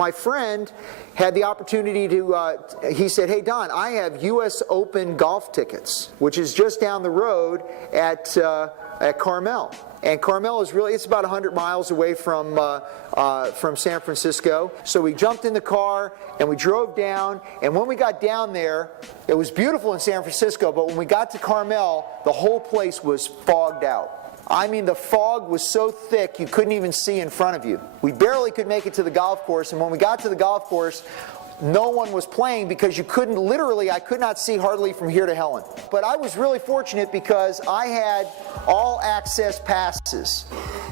my friend had the opportunity to, he said, hey Don, I have US Open golf tickets, which is just down the road at Carmel. And Carmel is really, it's about 100 miles away from San Francisco. So we jumped in the car and we drove down, and when we got down there, it was beautiful in San Francisco, but when we got to Carmel, the whole place was fogged out. I mean, the fog was so thick you couldn't even see in front of you. We barely could make it to the golf course, and when we got to the golf course, no one was playing because you couldn't, literally, I could not see hardly from here to Helen. But I was really fortunate because I had all access passes.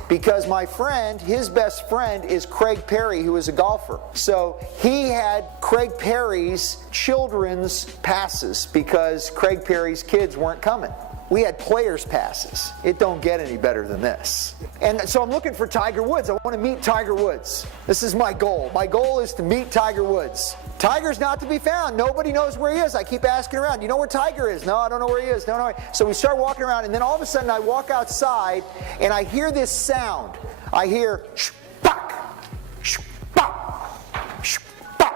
Because my friend, his best friend is Craig Perry, who is a golfer. So he had Craig Perry's children's passes because Craig Perry's kids weren't coming. We had players' passes. It don't get any better than this. And so I'm looking for Tiger Woods. I want to meet Tiger Woods. This is my goal. My goal is to meet Tiger Woods. Tiger's not to be found. Nobody knows where he is. I keep asking around, you know where Tiger is? No, I don't know where he is. No. So we start walking around, and then all of a sudden I walk outside, and I hear this sound. I hear shpak, shpak, shpak.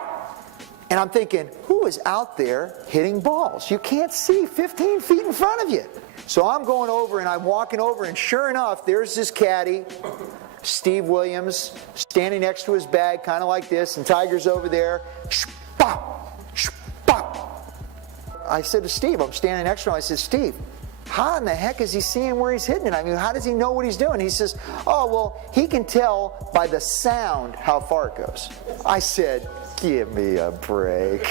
And I'm thinking, who is out there hitting balls? You can't see 15 feet in front of you. So I'm going over and I'm walking over, and sure enough, there's this caddy, Steve Williams, standing next to his bag, kind of like this, and Tiger's over there. Shpah, shpah. I said to Steve, I'm standing next to him, I said, Steve, how in the heck is he seeing where he's hitting it? I mean, how does he know what he's doing? He says, oh, well, he can tell by the sound how far it goes. I said, give me a break.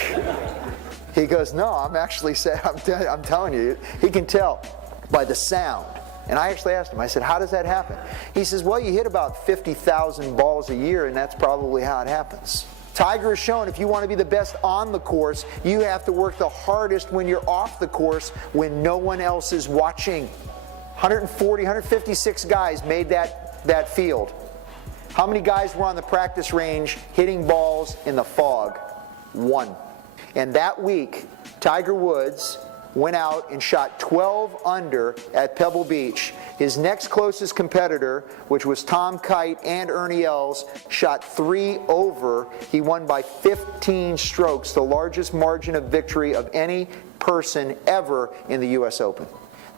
He goes, no, I'm actually saying, I'm telling you, he can tell by the sound. And I actually asked him, I said, how does that happen? He says, well, you hit about 50,000 balls a year, and that's probably how it happens. Tiger has shown if you want to be the best on the course, you have to work the hardest when you're off the course, when no one else is watching. 156 guys made that field. How many guys were on the practice range hitting balls in the fog? 1. And that week, Tiger Woods went out and shot 12 under at Pebble Beach. His next closest competitor, which was Tom Kite and Ernie Els, shot 3 over. He won by 15 strokes, the largest margin of victory of any person ever in the US Open.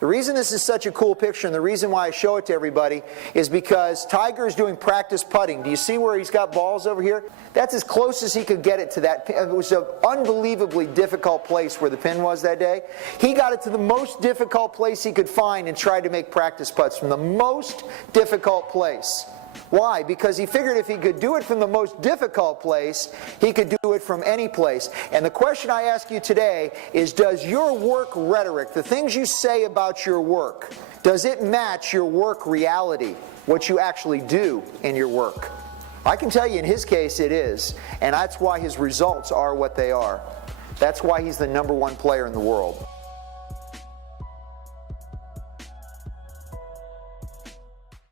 The reason this is such a cool picture, and the reason why I show it to everybody, is because Tiger is doing practice putting. Do you see where he's got balls over here? That's as close as he could get it to that pin. It was an unbelievably difficult place where the pin was that day. He got it to the most difficult place he could find and tried to make practice putts from the most difficult place. Why? Because he figured if he could do it from the most difficult place, he could do it from any place. And the question I ask you today is, does your work rhetoric, the things you say about your work, does it match your work reality, what you actually do in your work? I can tell you in his case it is, and that's why his results are what they are. That's why he's the #1 player in the world.